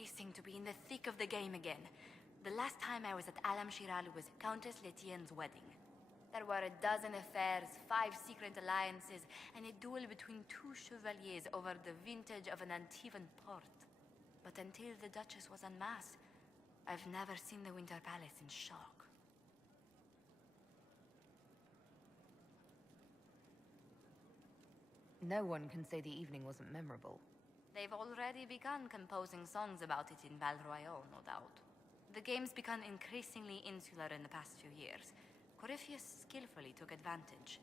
bracing to be in the thick of the game again. The last time I was at Alam Shiral was Countess Letienne's wedding. There were a dozen affairs, 5 secret alliances, and a duel between 2 chevaliers over the vintage of an Antivan port. But until the Duchess was unmasked, I've never seen the Winter Palace in shock. No one can say the evening wasn't memorable. They've already begun composing songs about it in Val Royale, no doubt. The game's become increasingly insular in the past few years. Corypheus skillfully took advantage.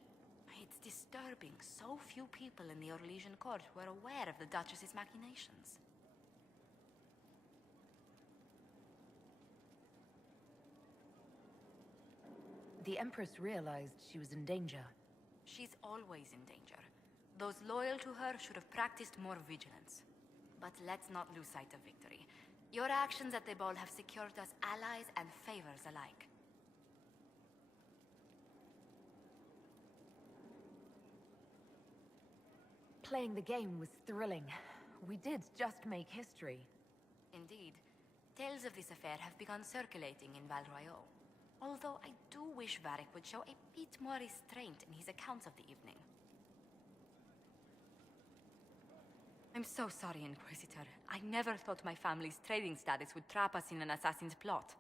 It's disturbing so few people in the Orlesian court were aware of the Duchess's machinations. The Empress realized she was in danger. She's always in danger. Those loyal to her should have practiced more vigilance. But let's not lose sight of victory. Your actions at the ball have secured us allies and favors alike. Playing the game was thrilling. We did just make history. Indeed. Tales of this affair have begun circulating in Val Royale. Although I do wish Varric would show a bit more restraint in his accounts of the evening. I'm so sorry, Inquisitor. I never thought my family's trading status would trap us in an assassin's plot.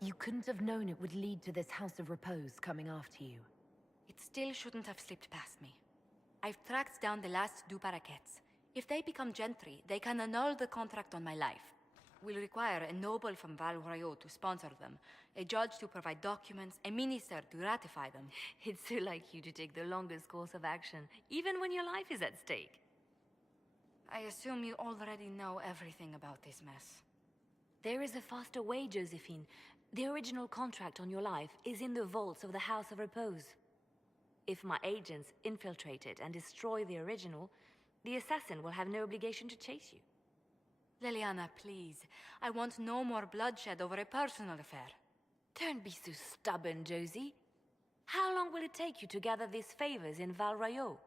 You couldn't have known it would lead to this House of Repose coming after you. It still shouldn't have slipped past me. I've tracked down the last Du Paraquets. If they become gentry, they can annul the contract on my life. We'll require a noble from Val Royale to sponsor them, a judge to provide documents, a minister to ratify them. It's so like you to take the longest course of action, even when your life is at stake. I assume you already know everything about this mess. There is a faster way, Josephine. The original contract on your life is in the vaults of the House of Repose. If my agents infiltrate it and destroy the original, the assassin will have no obligation to chase you. Leliana, please. I want no more bloodshed over a personal affair. Don't be so stubborn, Josie. How long will it take you to gather these favors in Val Royale?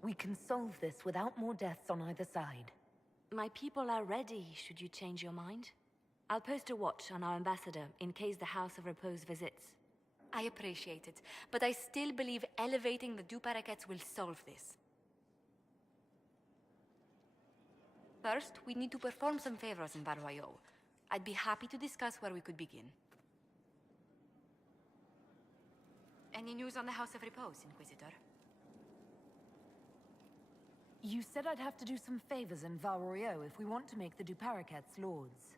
We can solve this without more deaths on either side. My people are ready, should you change your mind. I'll post a watch on our ambassador in case the House of Repose visits. I appreciate it, but I still believe elevating the Du Paraquets will solve this. First, we need to perform some favors in Val Royale. I'd be happy to discuss where we could begin. Any news on the House of Repose, Inquisitor? You said I'd have to do some favors in Val Royale if we want to make the Du Paraquets lords.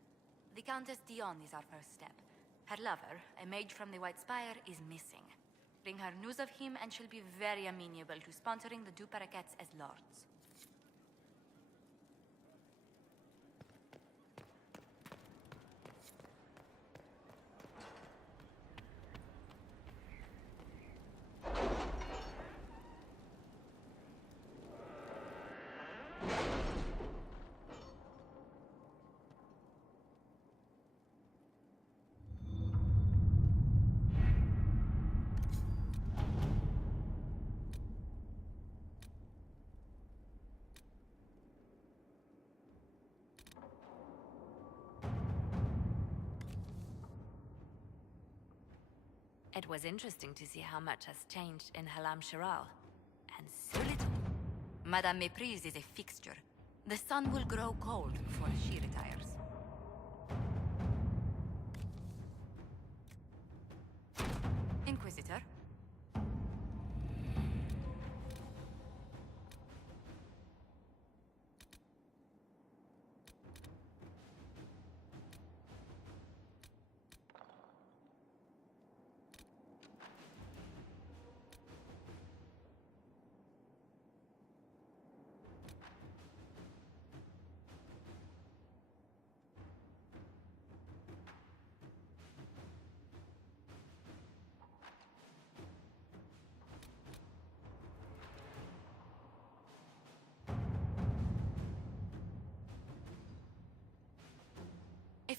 The Countess Dion is our first step. Her lover, a mage from the White Spire, is missing. Bring her news of him and she'll be very amenable to sponsoring the Du Paraquets as lords. It was interesting to see how much has changed in Halam Shiral. And so little. Madame Méprise is a fixture. The sun will grow cold before she retires. Inquisitor?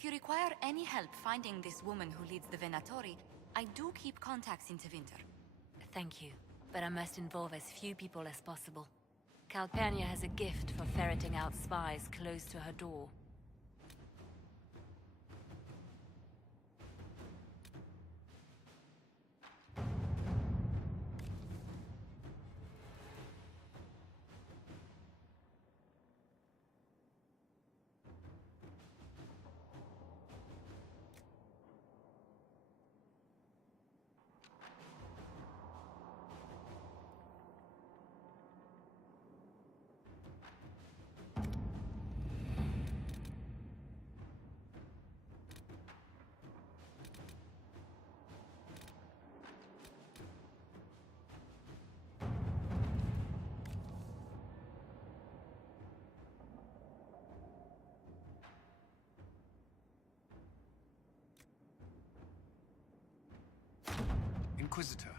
you require any help finding this woman who leads the Venatori, I do keep contacts in Tevinter. Thank you, but I must involve as few people as possible. Calpurnia has a gift for ferreting out spies close to her door. Inquisitor.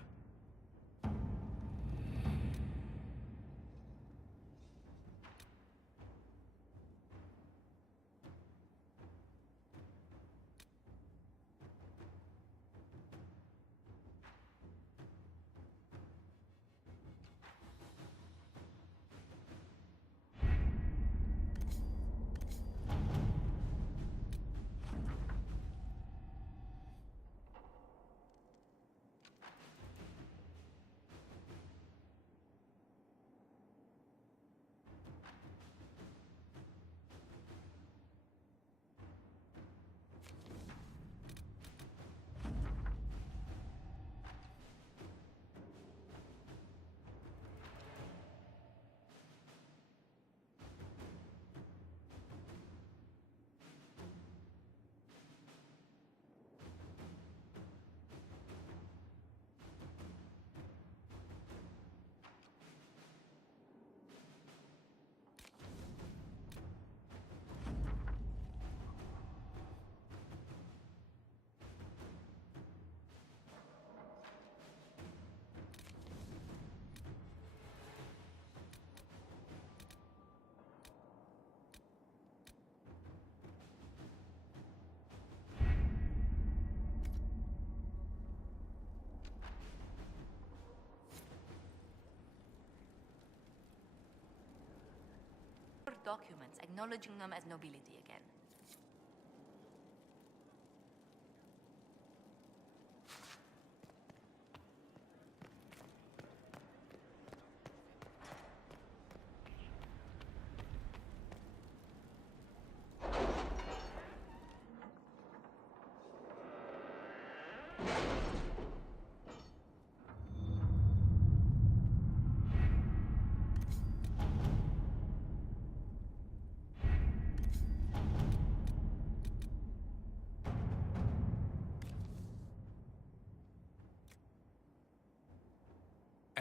Documents acknowledging them as nobility again.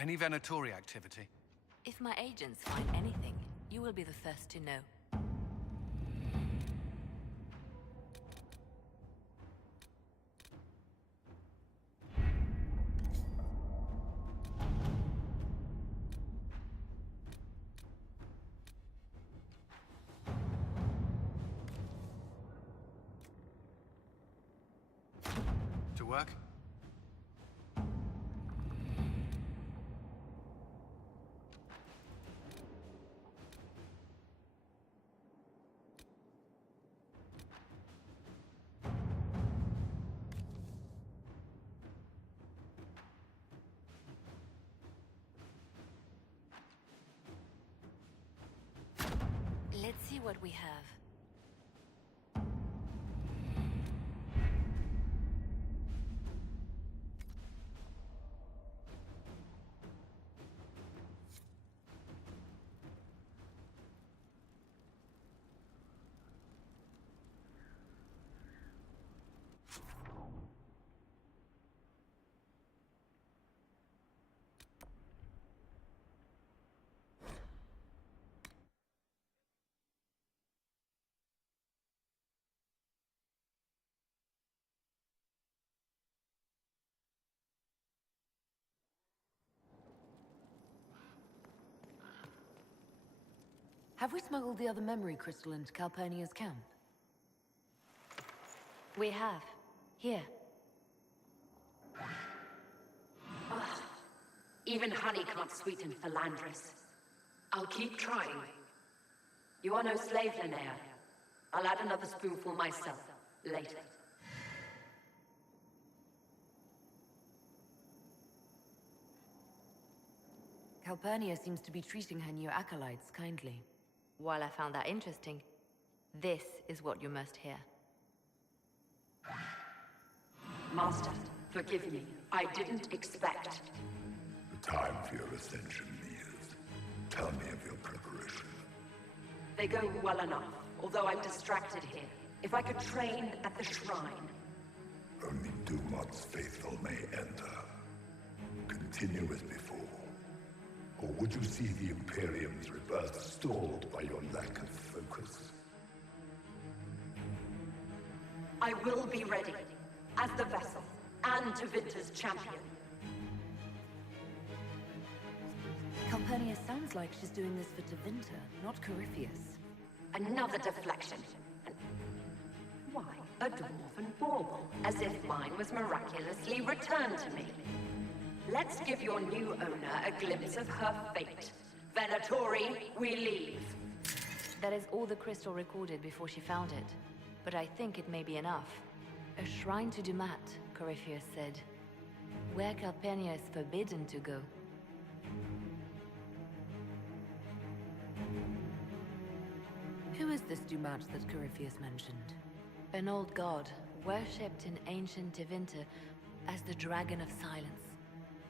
Any Venatori activity? If my agents find anything, you will be the first to know. To work? Let's see what we have. Have we smuggled the other memory crystal into Calpurnia's camp? We have. Here. Even honey can't sweeten philandris. I'll keep trying. You are no slave, Linnea. I'll add another spoonful myself, later. Calpurnia seems to be treating her new acolytes kindly. While I found that interesting, this is what you must hear. Master, forgive me. I didn't expect. The time for your ascension is. Tell me of your preparation. They go well enough, although I'm distracted here. If I could train at the shrine. Only Dumat's faithful may enter. Continue as before. Or would you see the Imperium's rebirth stalled by your lack of focus? I will be ready, as the vessel, and Tevinter's champion. Calpurnia sounds like she's doing this for Tevinter, not Corypheus. Another deflection. Why, a dwarven bauble, as if mine was miraculously returned to me. Let's give your new owner a glimpse of her fate. Venatori, we leave. That is all the crystal recorded before she found it. But I think it may be enough. A shrine to Dumat, Corypheus said. Where Calpurnia is forbidden to go. Who is this Dumat that Corypheus mentioned? An old god, worshipped in ancient Tevinter as the Dragon of Silence.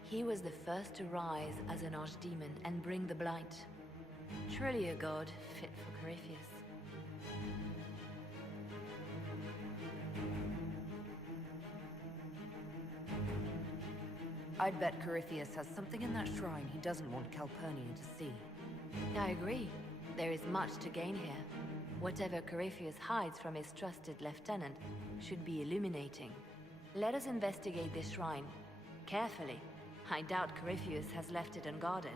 He was the first to rise as an archdemon and bring the blight. Truly a god fit for Corypheus. I'd bet Corypheus has something in that shrine he doesn't want Calpurnia to see. I agree. There is much to gain here. Whatever Corypheus hides from his trusted lieutenant should be illuminating. Let us investigate this shrine. Carefully. I doubt Corypheus has left it unguarded.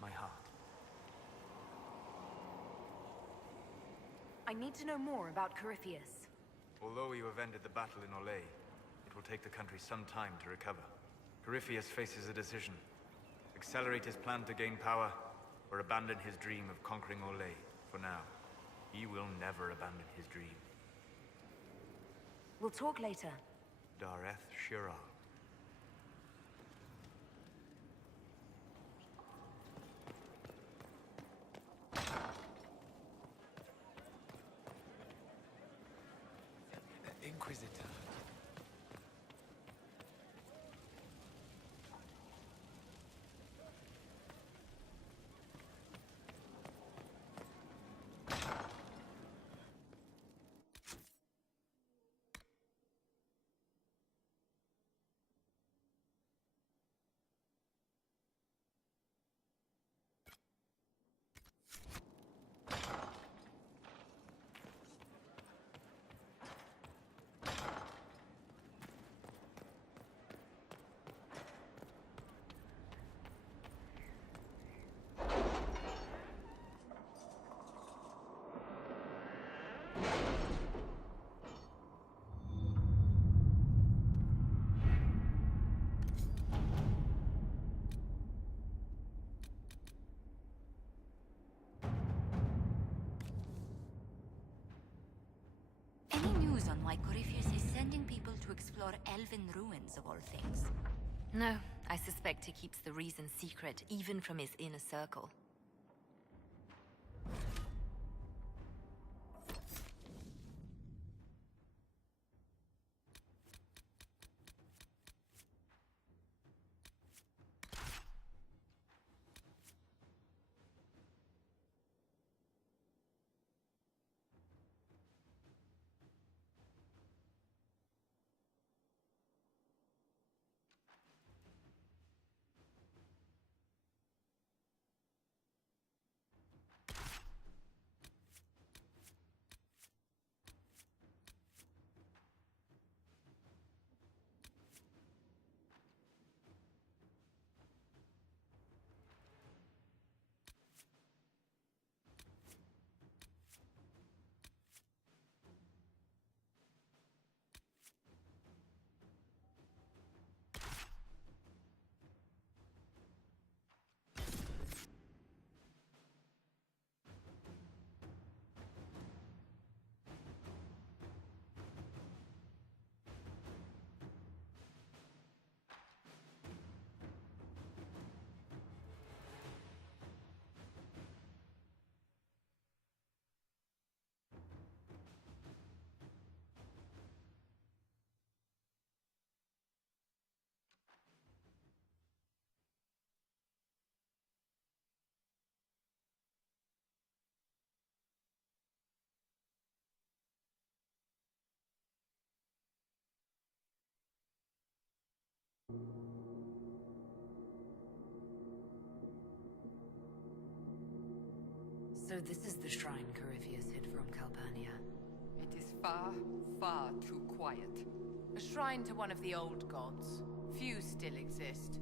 My heart. I need to know more about Corypheus. Although you have ended the battle in Olay, it will take the country some time to recover. Corypheus faces a decision. Accelerate his plan to gain power, or abandon his dream of conquering Olay for now. He will never abandon his dream. We'll talk later. Dareth Shira. Inquisitor. Any news on why Corypheus is sending people to explore elven ruins of all things? No, I suspect he keeps the reason secret, even from his inner circle. So this is the shrine Corypheus hid from Calpurnia. It is far, far too quiet. A shrine to one of the old gods. Few still exist.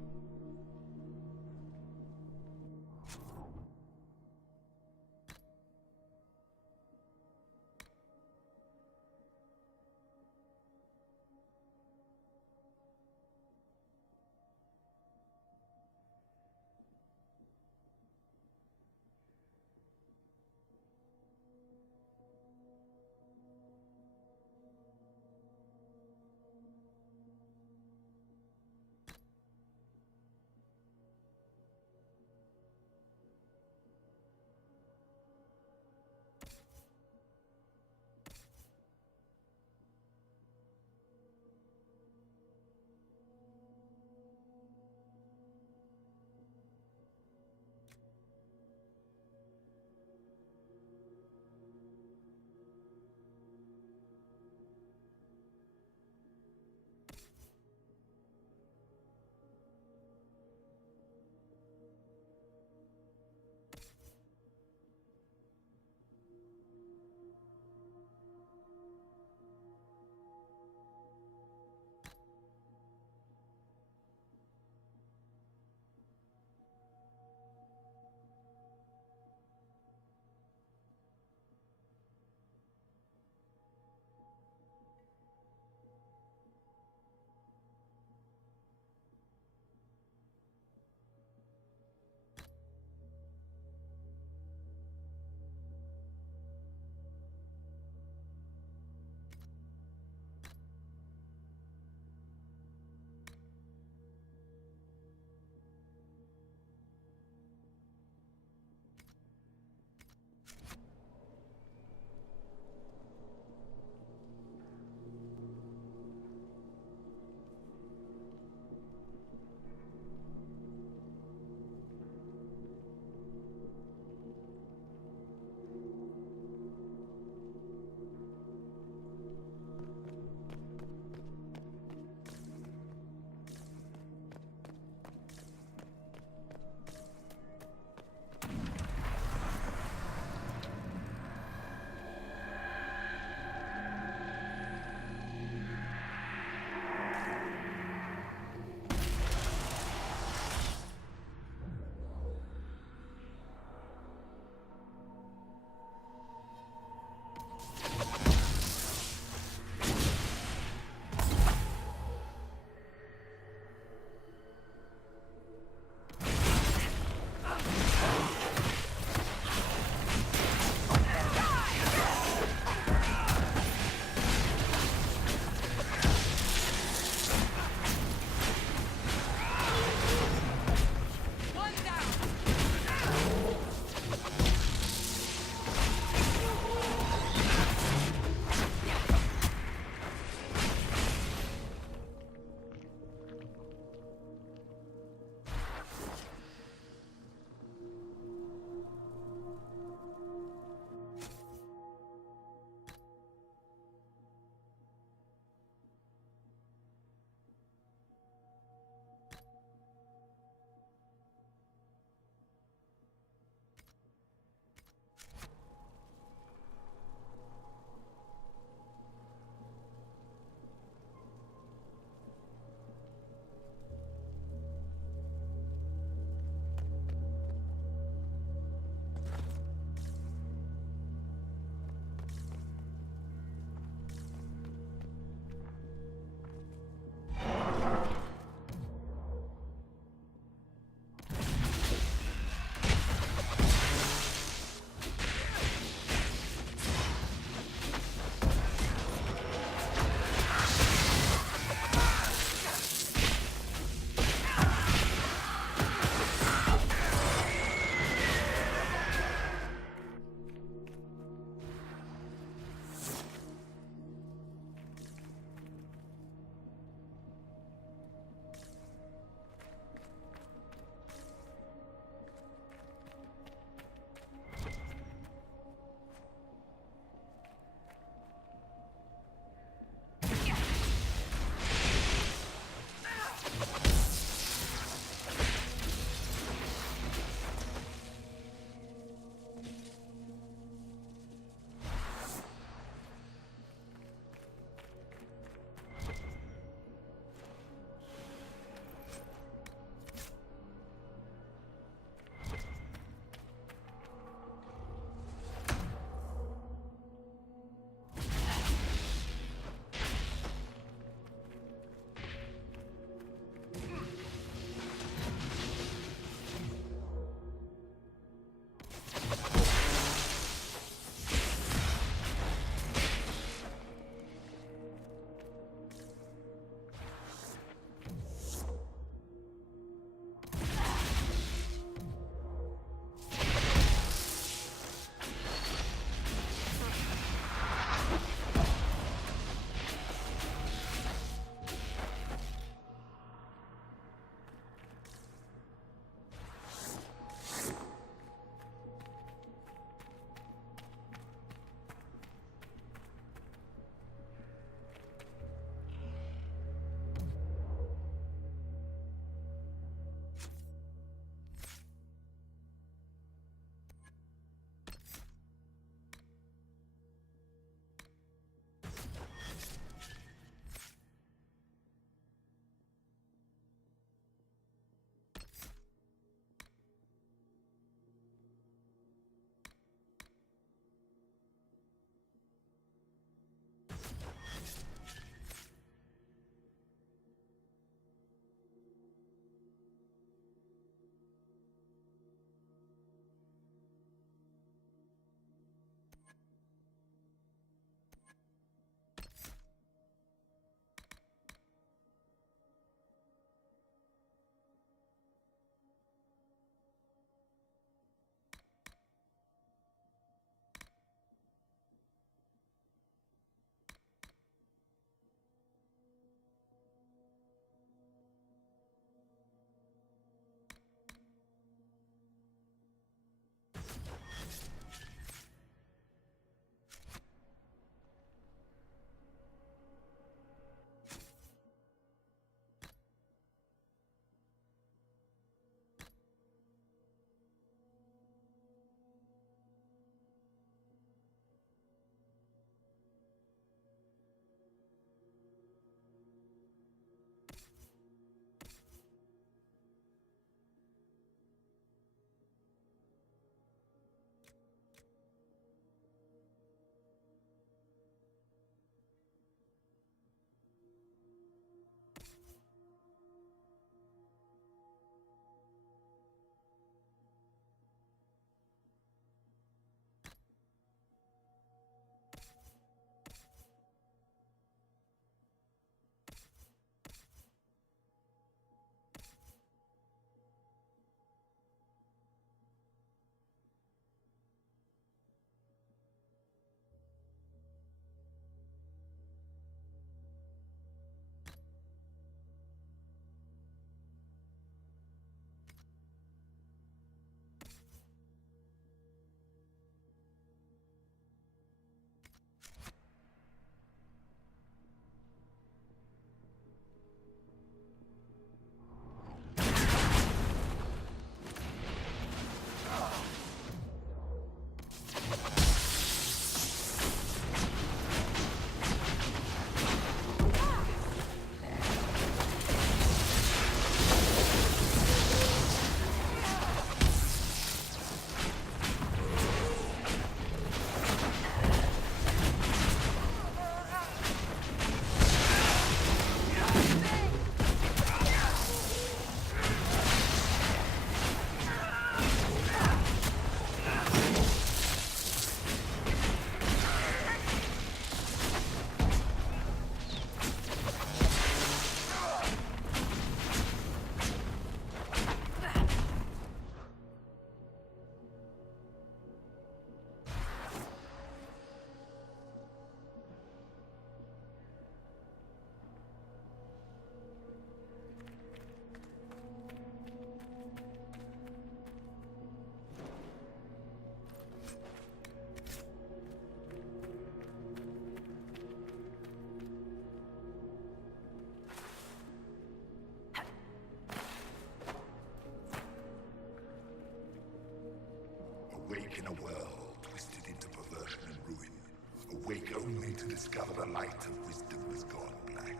discover the light of wisdom has gone black.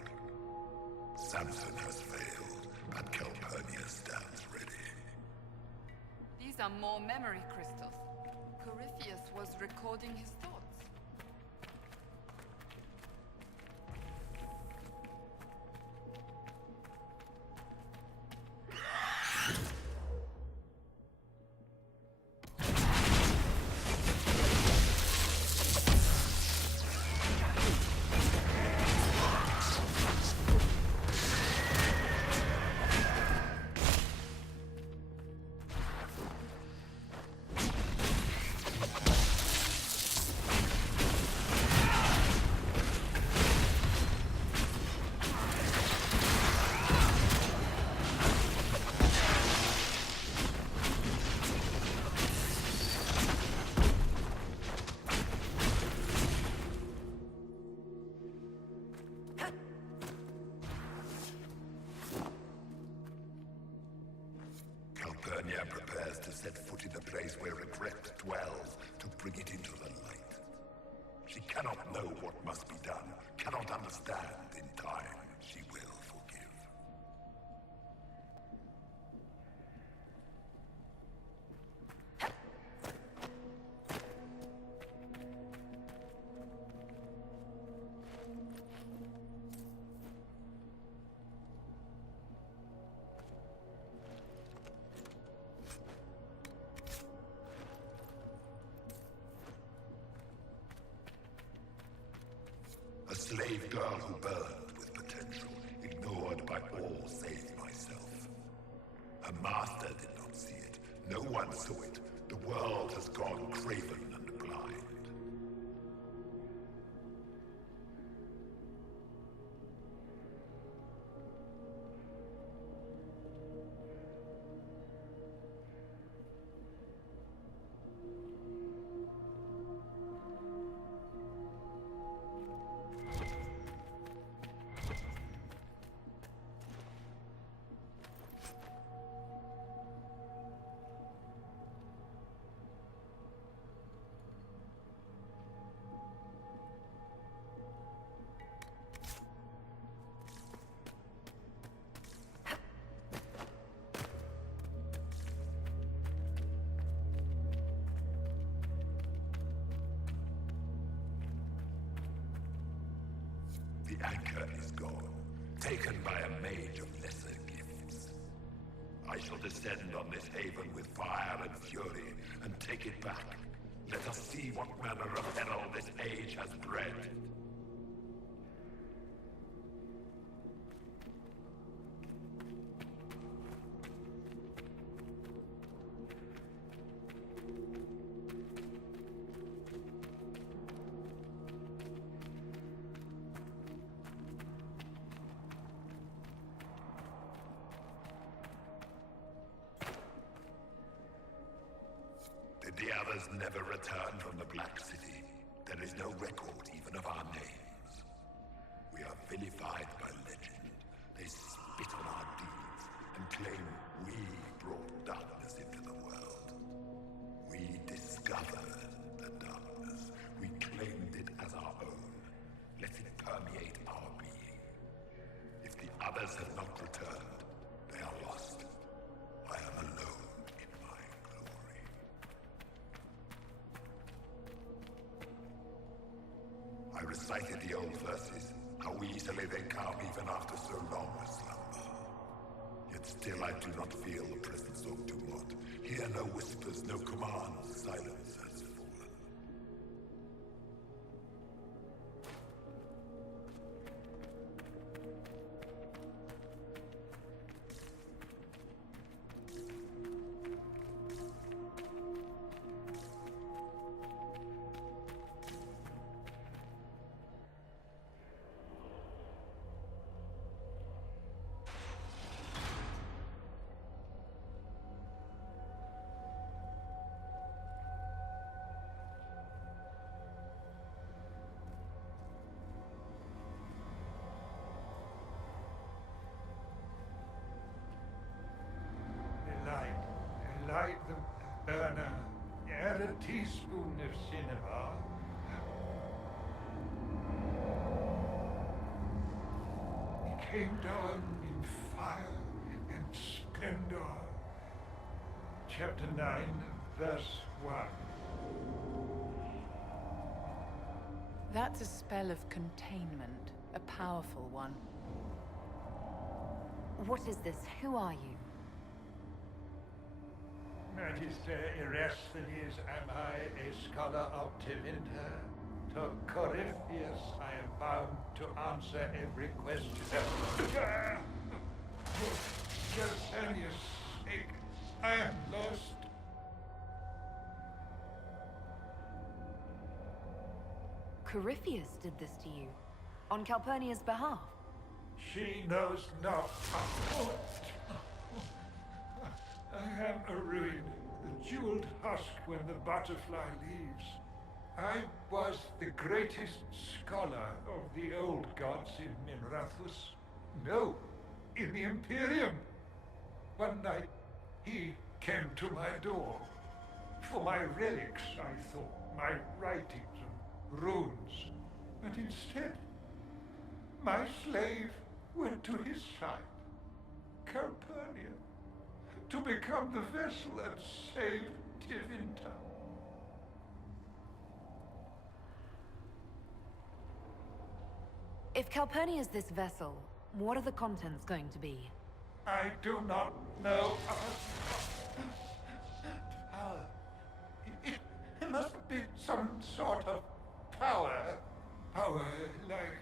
Samson has failed, but Calpurnia stands ready. These are more memory crystals. Corypheus was recording his thoughts. Calpurnia prepares to set foot in the place where regret dwells, to bring it into the light. She cannot know what must be done, cannot understand. In time, she will forgive. A slave girl who burned with potential, ignored by all save myself. Her master did not see it. No one saw it. The world has gone craven and blind. The anchor is gone, taken by a mage of lesser gifts. I shall descend on this haven with fire and fury, and take it back. Let us see what manner of peril this age has bred. Did the others never return from the Black City? There is no record even of our names. We are vilified by legend. They spit on our deeds and claim we brought darkness into the world. We discovered the darkness. We claimed it as our own. Let it permeate our being. If the others have not returned, they are lost. I am alone in my glory. I recited the old verses, how easily they come even after so long a slumber. Yet still I do not feel the presence of Dumont. Hear no whispers, no commands, silence has fallen. Light the burner, add a teaspoon of cinnabar. came down in fire and splendor. Chapter 9, verse 1. That's a spell of containment, a powerful one. What is this? Who are you? Magister Erasthenes am I, a scholar of Tevinter. To Corypheus I am bound to answer every question. For Galsanius' sake, I am lost. Corypheus did this to you. On Calpurnia's behalf. She knows not. I am a ruin, the jeweled husk when the butterfly leaves. I was the greatest scholar of the old gods in Minrathus. No, in the Imperium. One night, he came to my door. For my relics, I thought, my writings and runes. But instead, my slave went to his side, Calpurnia, to become the vessel that saved Tevinter. If Calpurnia is this vessel, what are the contents going to be? I do not know. Power. It must be some sort of power. Power like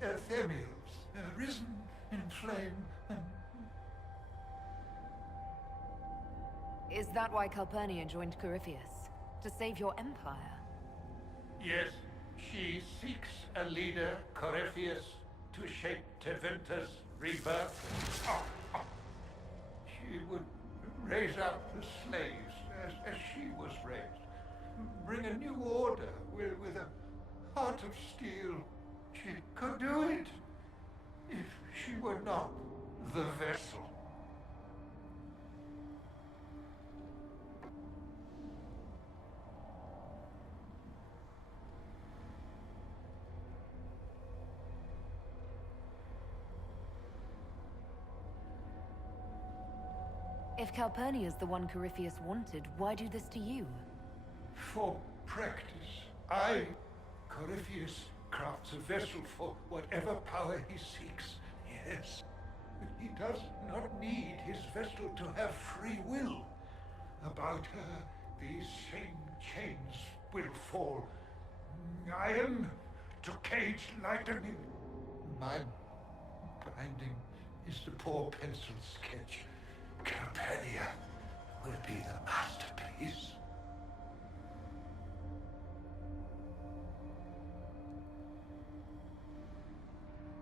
Artemias, risen in flame and... Is that why Calpurnia joined Corypheus? To save your empire? Yes, she seeks a leader, Corypheus, to shape Tevinter's rebirth. She would raise up the slaves as she was raised. Bring a new order with a heart of steel. She could do it if she were not the vessel. If Calpurnia is the one Corypheus wanted, why do this to you? For practice, Corypheus, crafts a vessel for whatever power he seeks. Yes, but he does not need his vessel to have free will. About her, these same chains will fall. Iron to cage lightning. My binding is the poor pencil sketch. Calpurnia will be the masterpiece.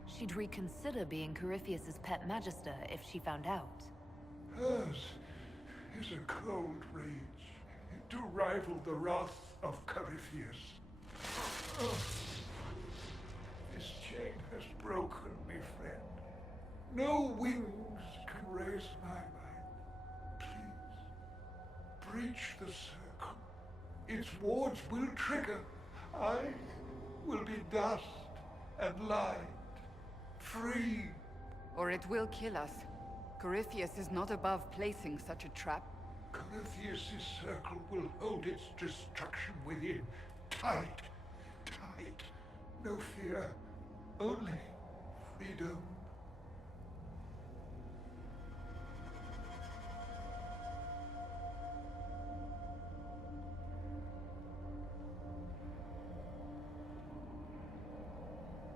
She'd reconsider being Corypheus's pet magister if she found out. Hers is a cold rage to rival the wrath of Corypheus. Oh, this chain has broken me, friend. No wings can raise my mind. Please, breach the circle. Its wards will trigger. I will be dust and light. Free. Or it will kill us. Corypheus is not above placing such a trap. Corypheus' circle will hold its destruction within. Tight. Tight. No fear. Only freedom.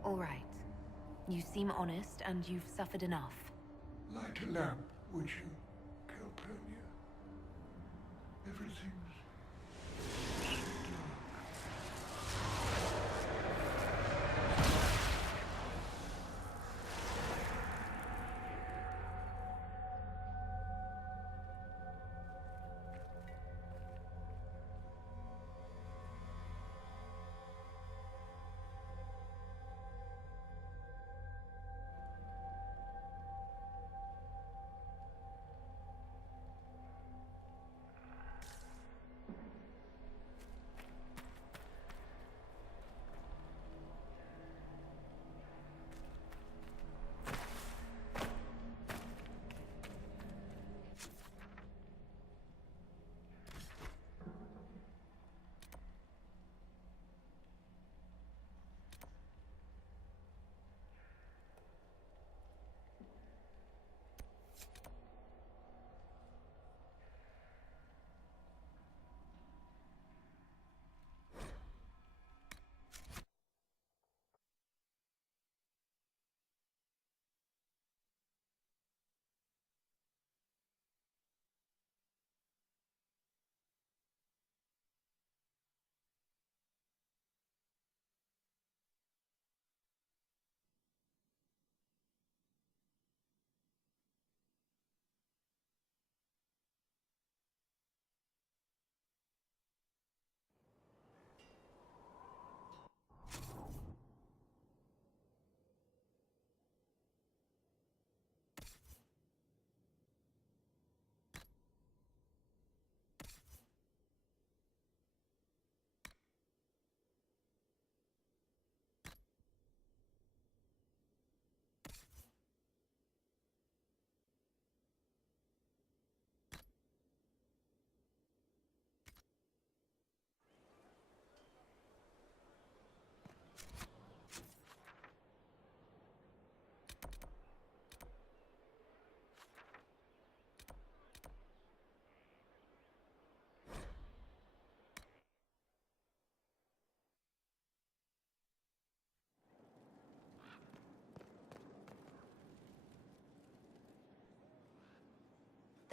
All right. You seem honest, and you've suffered enough. Light a lamp, would you, Calpurnia? Everything's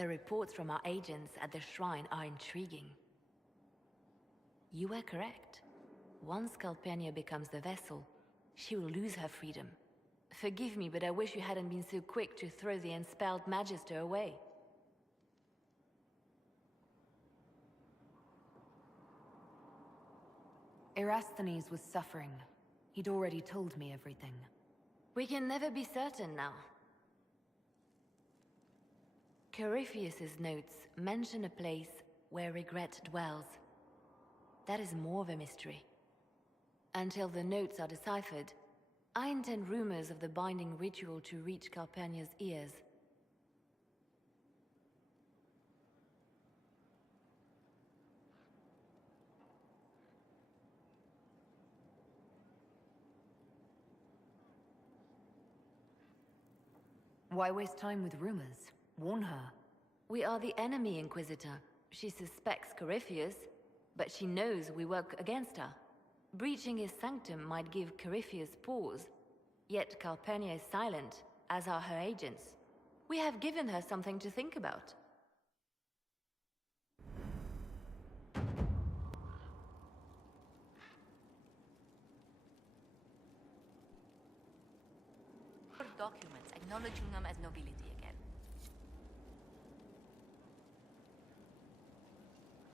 The reports from our agents at the shrine are intriguing. You were correct. Once Calpurnia becomes the vessel, she will lose her freedom. Forgive me, but I wish you hadn't been so quick to throw the Enspelled Magister away. Erasthenes was suffering. He'd already told me everything. We can never be certain now. Corypheus's notes mention a place where regret dwells. That is more of a mystery. Until the notes are deciphered, I intend rumors of the binding ritual to reach Calpurnia's ears. Why waste time with rumors? Warn her. We are the enemy, Inquisitor. She suspects Corypheus, but she knows we work against her. Breaching his sanctum might give Corypheus pause, yet Calpurnia is silent, as are her agents. We have given her something to think about. Documents acknowledging them as nobility again.